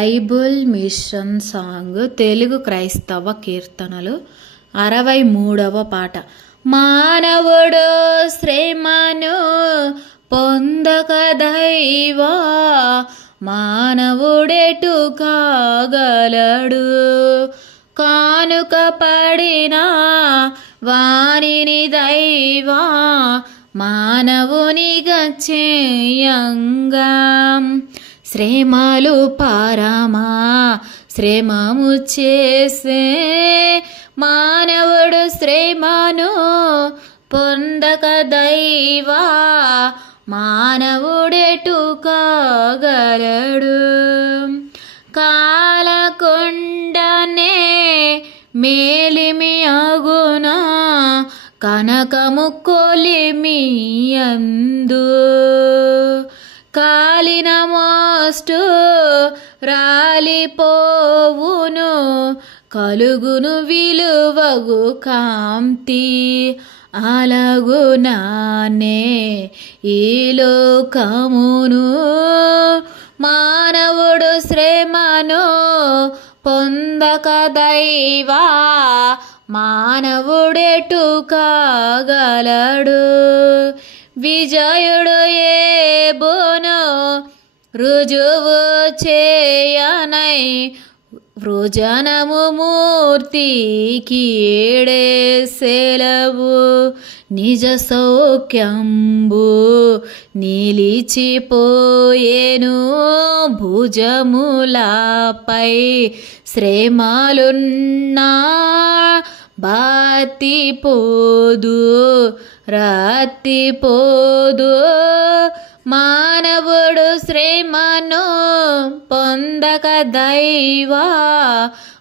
Bible machine song Telugu క్రైస్తవ కీర్తనలు అరవై మూడవ పాట. మానవుడు శ్రమను పొందక దైవా మానవుడెటు కాగలడు. కానుక పడిన వారిని దైవా మానవునిగా చేయంగా. శ్రేమాలు పారమా శ్రమము చేసే మానవుడు శ్రేమను పొందక దైవా మానవుడెటు కాగలడు? కాలకొండనే మేలిమి అగునా కనకము కొలిమి అందు కాలిన మోస్టు రాలిపోవును కలుగును విలువగు కాంతి అలగునానే ఈ లోకమును. మానవుడు శ్రమను పొందక దైవా మానవుడెటు కాగలడు? విజయుడు ఏ రుజువు చేయనై వృజనము మూర్తికి ఏడే సెలవు నిజ సౌఖ్యంబు నిలిచిపోయేను భుజములపై. శ్రేమలున్నా బాతి పోదు రాతి పోదు శ్రేమను పొందక దైవా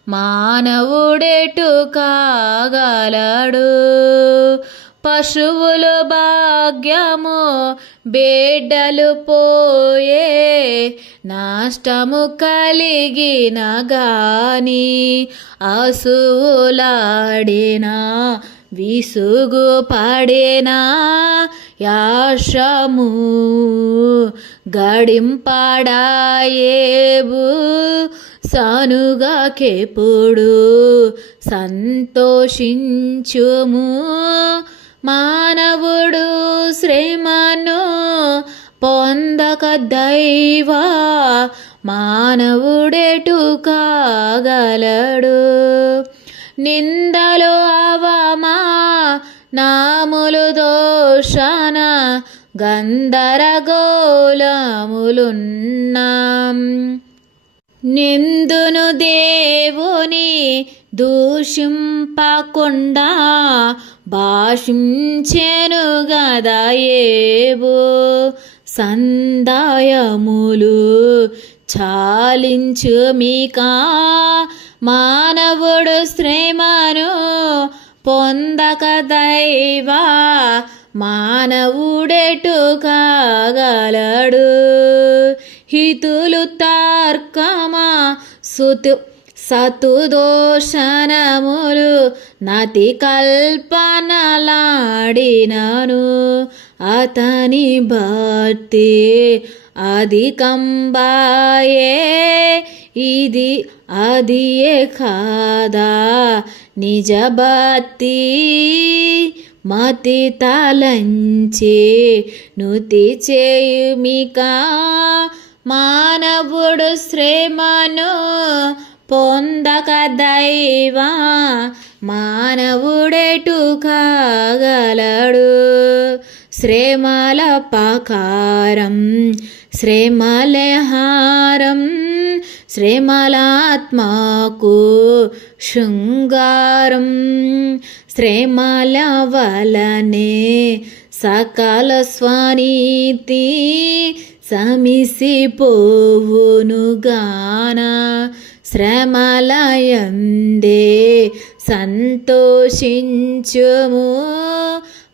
మానవుడెటు కాగలడు. పశువులు భాగ్యము బిడ్డలు పోయే నష్టము కలిగిన గాని అసులాడిన విసుగు పడినా? యాశము గడింపాడాయేబు సనుగా కెప్పుడు సంతోషించుము మానవుడు శ్రమను పొందక దైవా మానవుడెటు కాగలడు. నిందలో నాములు దోషణ గంధరగోళములున్నాం నిందును దేవుని దూషింపకుండా భాషించెను గదయేవు సందాయములు చాలించు మీకా మానవుడు శ్రమను పొందక దైవా మానవుడెటు కాగలడు హితులు తార్కమా సుతు సతుదోషణములు నతి కల్పనలాడినను. అతని భక్తి అధికంబాయే ఇది అది కాదా? నిజ భక్తి మతి తలంచి నుతి చేయుమికా? మానవుడు శ్రేమను పొందక దైవా? మానవుడెటు కాగలడు? శ్రేమల పకారం శ్రేమలహారం శ్రేమలాత్మాకు శృంగారం శ్రేమల వలనే సకాల స్వనీతి సమిసిపోవును గాన శ్రమలయందే సంతోషించుము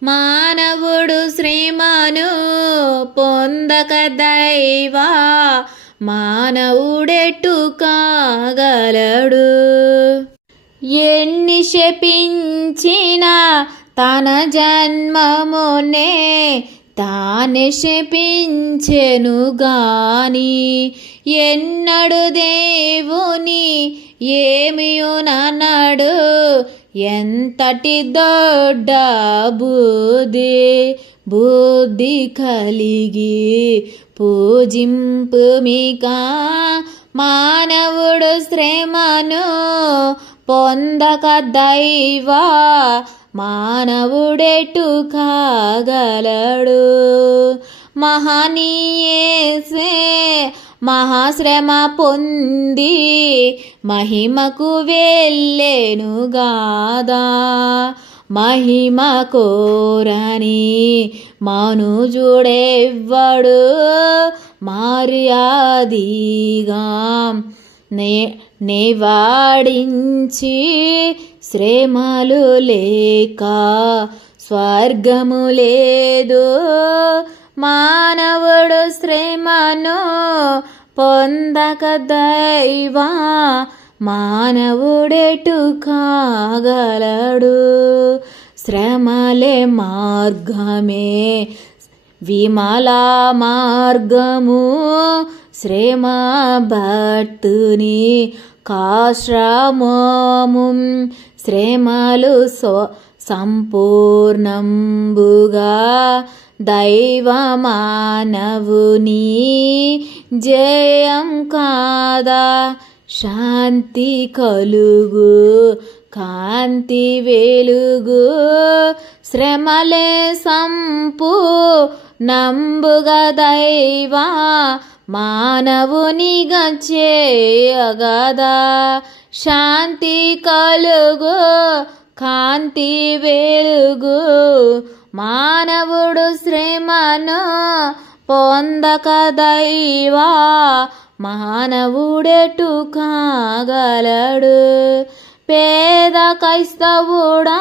మానవుడు శ్రీమాను పొందక దైవా మానవుడెట్టు కాగలడు? ఎన్ని శపించిన తన జన్మమునే తానే శపించెను గాని ఎన్నడు దేవుని ఏమియునన్నాడు? ఎంతటి దొడ్డ బుద్ధి బుద్ధి కలిగి పూజింపు మీక? మానవుడు శ్రమను పొందక దైవ మానవుడెటు కాగలడు? మహనీయేసే మహాశ్రమ పొంది మహిమకు వెళ్ళేను గాదా. మహిమ కోరని మనుజుడెవ్వడు? మర్యాదిగా నే నివాడించి శ్రమలు లేక స్వర్గము లేదు. మానవుడు శ్రమను పొందక దైవ మానవుడెటు కాగలడు శ్రమలే మార్గమే విమల మార్గము శ్రమ భట్టుని కాశ్రమము. శ్రమలు సంపూర్ణంబుగా దైవమానవుని జయం కాదా? శాంతి కలుగు కాంతి వెలుగు శ్రమలే సంపు నంబుగా దైవ మానవుని చేయగదా శాంతి కలుగు కాంతి వెలుగు మానవుడు శ్రమను పొందక దైవా మానవుడెటు కాగలడు? పేద క్రైస్తవుడా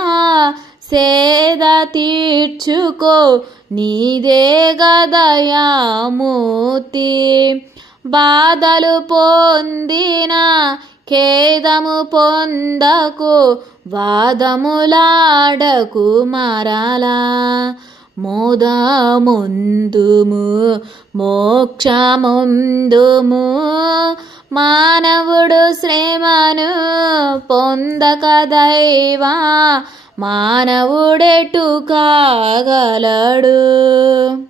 సేద తీర్చుకో నీదే గదయామూర్తి బాధలు పొందిన ఖేదము పొందకు వాదములాడకు మారాలా? మోదముందుము మోక్షముందుము మానవుడు శ్రమను పొందక దైవా? మానవుడెటు కాగలడు?